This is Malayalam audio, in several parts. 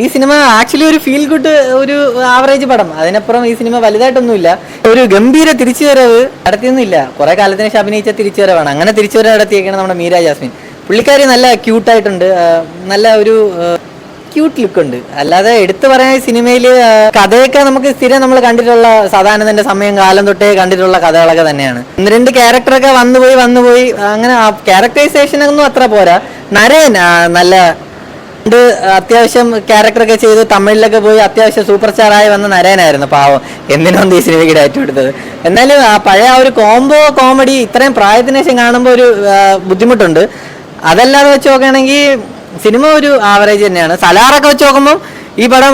ഈ സിനിമ ആക്ച്വലി ഒരു ഫീൽ ഗുഡ് ഒരു ആവറേജ് പടം. അതിനപ്പുറം ഈ സിനിമ വലുതായിട്ടൊന്നുമില്ല. ഒരു ഗംഭീര തിരിച്ചുവരവ് നടത്തിയൊന്നുമില്ല. കുറെ കാലത്തിന് ശേഷം അഭിനയിച്ച തിരിച്ചുവരവാണ്. അങ്ങനെ തിരിച്ചുവരവ് നടത്തിയേക്കാണ് നമ്മുടെ മീര ജാസ്മിൻ. പുള്ളിക്കാരി നല്ല ക്യൂട്ടായിട്ടുണ്ട്. നല്ല ഒരു ക്യൂട്ട് ലുക്ക് ഉണ്ട്. അല്ലാതെ എടുത്തു പറയാൻ സിനിമയിൽ കഥയൊക്കെ നമുക്ക് സ്ഥിരം നമ്മൾ കണ്ടിട്ടുള്ള സദാനന്ദന്റെ സമയം കാലം തൊട്ടേ കണ്ടിട്ടുള്ള കഥകളൊക്കെ തന്നെയാണ്. ഒന്ന് രണ്ട് ക്യാരക്ടറൊക്കെ വന്നുപോയി അങ്ങനെ ക്യാരക്ടറൈസേഷനൊന്നും അത്ര പോരാ. നരയൻ നല്ല അത്യാവശ്യം ക്യാരക്ടറൊക്കെ ചെയ്ത് തമിഴിലൊക്കെ പോയി അത്യാവശ്യം സൂപ്പർ സ്റ്റാറായി വന്ന നരയനായിരുന്നു. പാവം എന്തിനൊന്നും ഈ സിനിമയ്ക്ക് ഡയറ്റ് കൊടുത്തത്. എന്നാലും പഴയ ആ ഒരു കോമഡി ഇത്രയും പ്രായത്തിന് ശേഷം കാണുമ്പോൾ ഒരു ബുദ്ധിമുട്ടുണ്ട്. അതല്ലാതെ വെച്ച് നോക്കുകയാണെങ്കിൽ സിനിമ ഒരു ആവറേജ് തന്നെയാണ്. സലാറൊക്കെ വെച്ച് നോക്കുമ്പോൾ ഈ പടം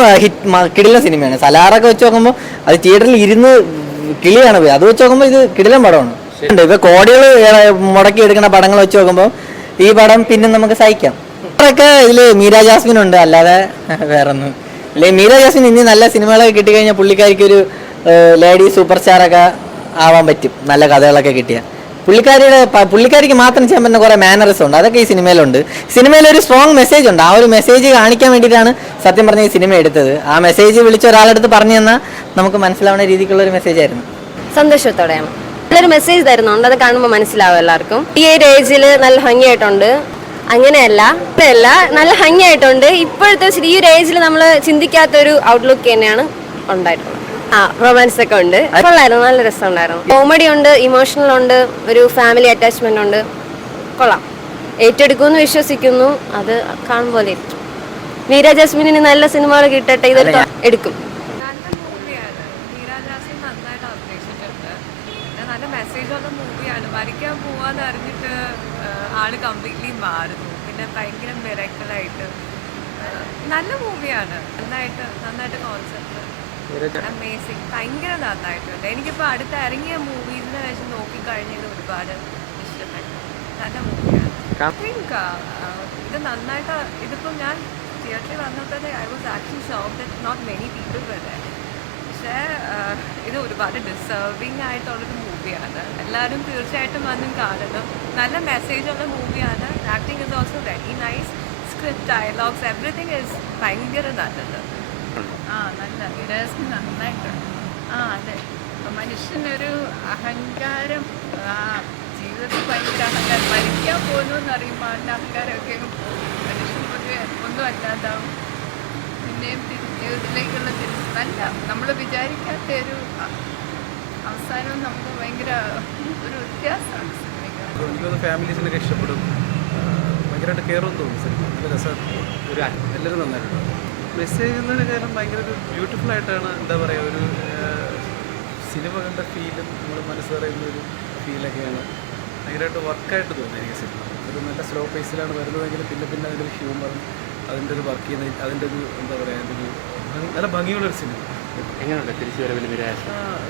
കിടിലൻ സിനിമയാണ്. സലാറൊക്കെ വെച്ച് നോക്കുമ്പോൾ അത് തിയേറ്ററിൽ ഇരുന്ന് കിളിയാണ് പോയി. അത് വെച്ച് നോക്കുമ്പോൾ ഇത് കിടിലൻ പടമാണ്. ഇപ്പൊ കോടികൾ മുടക്കി എടുക്കുന്ന പടങ്ങൾ വെച്ച് നോക്കുമ്പോൾ ഈ പടം പിന്നെ നമുക്ക് സഹിക്കാം. ഒക്കെ ഇതില് മീര ജാസ്മിൻ ഉണ്ട്, അല്ലാതെ വേറൊന്നും ഇല്ലേ. മീര ജാസ്മിൻ ഇനി നല്ല സിനിമകളൊക്കെ കിട്ടിക്കഴിഞ്ഞാൽ പുള്ളിക്കാരിക്ക് ഒരു ലേഡി സൂപ്പർ സ്റ്റാറൊക്കെ ആവാൻ പറ്റും. നല്ല കഥകളൊക്കെ കിട്ടിയ പുള്ളിക്കാരിക്ക് മാത്രം ചെയ്യാൻ പറ്റുന്ന കുറെ മാനറിസം ഉണ്ട്. അതൊക്കെ ഈ സിനിമയിലുണ്ട്. സിനിമയിൽ ഒരു സ്ട്രോങ് മെസ്സേജ് ഉണ്ട്. ആ ഒരു മെസ്സേജ് കാണിക്കാൻ വേണ്ടിയിട്ടാണ് സത്യം പറഞ്ഞ ഈ സിനിമ എടുത്തത്. ആ മെസ്സേജ് വിളിച്ച ഒരാളെടുത്ത് പറഞ്ഞു തന്നാൽ നമുക്ക് മനസ്സിലാവുന്ന രീതിക്കുള്ള ഒരു മെസ്സേജ് ആയിരുന്നു. സന്തോഷത്തോടെയാണ്. നല്ലൊരു മെസ്സേജ് തരുന്നുണ്ട്. അത് കാണുമ്പോൾ മനസ്സിലാവും എല്ലാവർക്കും. ഈ ഒരു ഏജിൽ നല്ല ഭംഗിയായിട്ടുണ്ട്. അങ്ങനെയല്ല നല്ല ഭംഗിയായിട്ടുണ്ട്. ഇപ്പോഴത്തെ ഈ ഒരു ഏജിൽ നമ്മൾ ചിന്തിക്കാത്തൊരു ഔട്ട്ലുക്ക് തന്നെയാണ് ഉണ്ടായിട്ടുള്ളത്. റൊമാൻസ് ഒക്കെ ഉണ്ട്. കൊള്ളായിരുന്നു, നല്ല രസമുണ്ടായിരുന്നു. കോമഡി ഉണ്ട്, ഇമോഷണൽ ഉണ്ട്, ഒരു ഫാമിലി അറ്റാച്ച്മെന്റ് ഉണ്ട്. കൊള്ളാം. ഏറ്റെടുക്കുമെന്ന് വിശ്വസിക്കുന്നു. അത് കാണുമ്പോലെ മീര ജാസ്മിന് നല്ല സിനിമകൾ കിട്ടട്ടെ. ഇതൊരു എടുക്കും. നല്ല മെസ്സേജുള്ള മൂവിയാണ്. വരയ്ക്കാൻ പോവാന്ന് അറിഞ്ഞിട്ട് ആള് കംപ്ലീറ്റ്ലി മാറുന്നു. പിന്നെ ഭയങ്കര മിറക്കിളായിട്ട് നല്ല മൂവിയാണ്. നന്നായിട്ട് കോൺസെപ്റ്റ് അമേസിങ്, ഭയങ്കര നന്നായിട്ടുണ്ട്. എനിക്കിപ്പോൾ അടുത്ത് ഇറങ്ങിയ മൂവീസിനെ വെച്ച് നോക്കിക്കഴിഞ്ഞത് ഒരുപാട് ഇഷ്ടപ്പെട്ടു. നല്ല മൂവിയാണ്. ഇത് നന്നായിട്ട് ഇതിപ്പോൾ ഞാൻ തിയേറ്ററിൽ വന്നപ്പോൾ I was actually shocked that not many people were there. പക്ഷേ ഇത് ഒരുപാട് ഡിസേർവിങ് ആയിട്ടുള്ളൊരു മൂവിയാണ്. എല്ലാവരും തീർച്ചയായിട്ടും വന്നും കാണണം. നല്ല മെസ്സേജുള്ള മൂവിയാണ്. Acting is also very nice. Script, dialogues, everything is ഭയങ്കര നല്ലത്. നല്ല വിരസം നന്നായിട്ടുണ്ട്. അതെ, മനുഷ്യനൊരു അഹങ്കാരം, ജീവിതത്തിൽ ഭയങ്കര അഹങ്കാരം. മരിക്കാൻ പോകുന്നു എന്നറിയുമ്പോൾ അതിൻ്റെ അഹങ്കാരമൊക്കെ മനുഷ്യൻ പൊതുവെ ഒന്നും അല്ലാതാവും. പിന്നെയും ജീവിതത്തിലേക്കുള്ള നല്ല നമ്മൾ വിചാരിക്കാത്ത ഒരു അവസാനവും നമുക്ക് ഭയങ്കര ഒരു വ്യത്യാസമാണ് സിനിമയ്ക്ക്. ഫാമിലീസിനൊക്കെ ഇഷ്ടപ്പെടും. ഭയങ്കരമായിട്ട് കെയറും തോന്നും സിനിമ. നല്ല രസം. എല്ലാവരും നന്നായിട്ടുണ്ട്. മെസ്സേജ് എന്നൊരു കാര്യം ഭയങ്കര ഒരു ബ്യൂട്ടിഫുൾ ആയിട്ടാണ്. എന്താ പറയുക, ഒരു സിനിമ കണ്ട ഫീലും നമ്മൾ മനസ്സ് പറയുന്ന ഒരു ഫീലൊക്കെയാണ്. ഭയങ്കരമായിട്ട് വർക്കായിട്ട് തോന്നി എനിക്ക് സിനിമ. ഒരു നല്ല സ്ലോ പേസിലാണ് വരുന്നതെങ്കിൽ പിന്നെ അതിൻ്റെ ഒരു ഹ്യൂമറും അതിൻ്റെ ഒരു വർക്ക് ചെയ്യുന്ന അതിൻ്റെ ഒരു എന്താ പറയുക, അതിൻ്റെ ഒരു നല്ല ഭംഗിയുള്ളൊരു സിനിമ. എങ്ങനെയുണ്ട് തിരിച്ചു വരവിൽ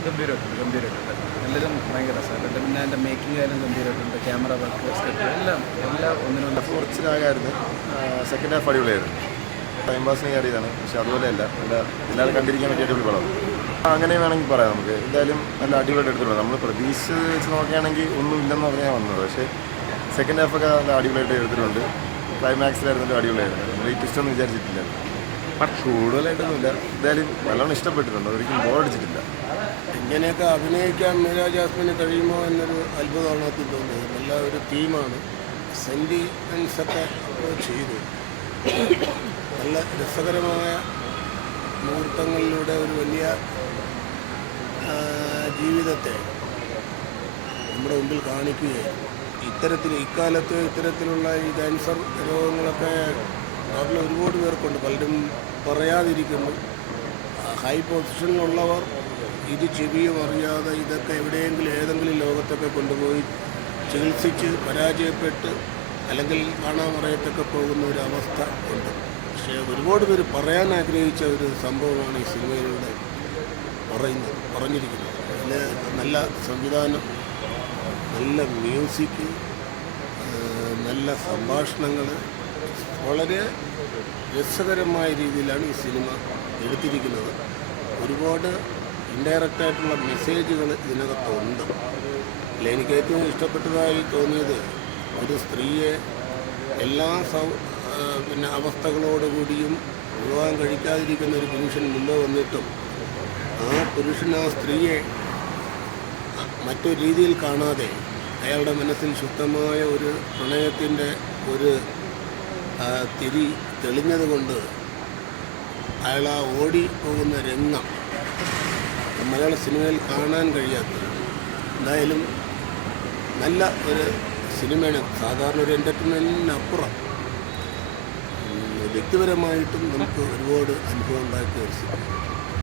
ഗംഭീരമായിട്ടുണ്ട്. എല്ലാവരും ഭയങ്കര രസമായിട്ടുണ്ട്. പിന്നെ അതിൻ്റെ മേക്കിംഗ് ആയാലും ഗംഭീരമായിട്ടുണ്ട്. ക്യാമറ വർക്ക്, സ്ക്രിപ്റ്റ് എല്ലാം ഒന്നിനും കുറച്ചിലാകായിരുന്നു. സെക്കൻഡ് ഹാഫ് അടിപൊളിയായിരുന്നു. ടൈം പാസിന് കയറിയതാണ്. പക്ഷെ അതുപോലെയല്ല, എല്ലാവരും കണ്ടിരിക്കാൻ പറ്റിയ അടിപൊളി പടം. അങ്ങനെ വേണമെങ്കിൽ പറയാം. നമുക്ക് എന്തായാലും നല്ല അടിപൊളിയായിട്ട് എടുത്തിട്ടുണ്ട്. നമ്മൾ പ്രതീക്ഷിച്ച് വെച്ച് നോക്കുകയാണെങ്കിൽ ഒന്നും ഇല്ലെന്ന് പറഞ്ഞാൽ വന്നത്. പക്ഷേ സെക്കൻഡ് ഹാഫൊക്കെ നല്ല അടിപൊളിയായിട്ട് എടുത്തിട്ടുണ്ട്. ക്ലൈമാക്സിലായിരുന്നല്ലോ അടിപൊളിയായിരുന്നു. നമ്മൾ ഈ ട്വിസ്റ്റൊന്നും വിചാരിച്ചിട്ടില്ല. കൂടുതലായിട്ടൊന്നുമില്ല. എന്തായാലും നല്ലോണം ഇഷ്ടപ്പെട്ടിട്ടുണ്ട്. ഒരിക്കലും ബോറടിച്ചിട്ടില്ല. ഇങ്ങനെയൊക്കെ അഭിനയിക്കാൻ മീര ജാസ്മിന് കഴിയുമോ എന്നൊരു അത്ഭുതമാണ് എനിക്ക് തോന്നിയത്. നല്ല ഒരു ടീമാണ്. സെൻറ്റിമെൻസൊക്കെ അപ്രോച്ച് ചെയ്തു. നല്ല രസകരമായ മുഹൂർത്തങ്ങളിലൂടെ ഒരു വലിയ ജീവിതത്തെ നമ്മുടെ മുമ്പിൽ കാണിക്കുകയാണ്. ഇക്കാലത്ത് ഇത്തരത്തിലുള്ള ഈ ക്യാൻസർ രോഗങ്ങളൊക്കെ നാട്ടിൽ ഒരുപാട് പേർക്കുണ്ട്. പലരും പറയാതിരിക്കുന്നു. ഹൈ പൊസിഷനിലുള്ളവർ ഇത് ചെവിയും അറിയാതെ ഇതൊക്കെ എവിടെയെങ്കിലും ഏതെങ്കിലും ലോകത്തൊക്കെ കൊണ്ടുപോയി ചികിത്സിച്ച് പരാജയപ്പെട്ട് അല്ലെങ്കിൽ കാണാമറയത്തൊക്കെ പോകുന്ന ഒരു അവസ്ഥ ഉണ്ട്. പക്ഷേ ഒരുപാട് പേര് പറയാൻ ആഗ്രഹിച്ച ഒരു സംഭവമാണ് ഈ സിനിമയിലൂടെ പറഞ്ഞിരിക്കുന്നത്. അതിൽ നല്ല സംവിധാനം, നല്ല മ്യൂസിക്, നല്ല സംഭാഷണങ്ങൾ, വളരെ രസകരമായ രീതിയിലാണ് ഈ സിനിമ എടുത്തിരിക്കുന്നത്. ഒരുപാട് ഇൻഡയറക്റ്റായിട്ടുള്ള മെസ്സേജുകൾ ഇതിനകത്തുണ്ട്. അല്ല, എനിക്ക് ഏറ്റവും ഇഷ്ടപ്പെട്ടതായി തോന്നിയത് ഒരു സ്ത്രീയെ എല്ലാ അവസ്ഥകളോടുകൂടിയും വിവാഹം കഴിക്കാതിരിക്കുന്ന ഒരു പുരുഷൻ മുമ്പ് വന്നിട്ടും ആ പുരുഷൻ ആ സ്ത്രീയെ മറ്റൊരു രീതിയിൽ കാണാതെ അയാളുടെ മനസ്സിൽ ശുദ്ധമായ ഒരു പ്രണയത്തിൻ്റെ ഒരു തിരി തെളിഞ്ഞതുകൊണ്ട് അയാൾ ആ ഓടി പോകുന്ന രംഗം മലയാള സിനിമയിൽ കാണാൻ കഴിയാത്തത്. എന്തായാലും നല്ല ഒരു സിനിമയാണ്. സാധാരണ ഒരു എൻ്റർടൈൻമെൻറ്റിനപ്പുറം വ്യക്തിപരമായിട്ടും നമുക്ക് ഒരുപാട് അനുഭവം ഉണ്ടാക്കിയ ഒരു സിനിമ.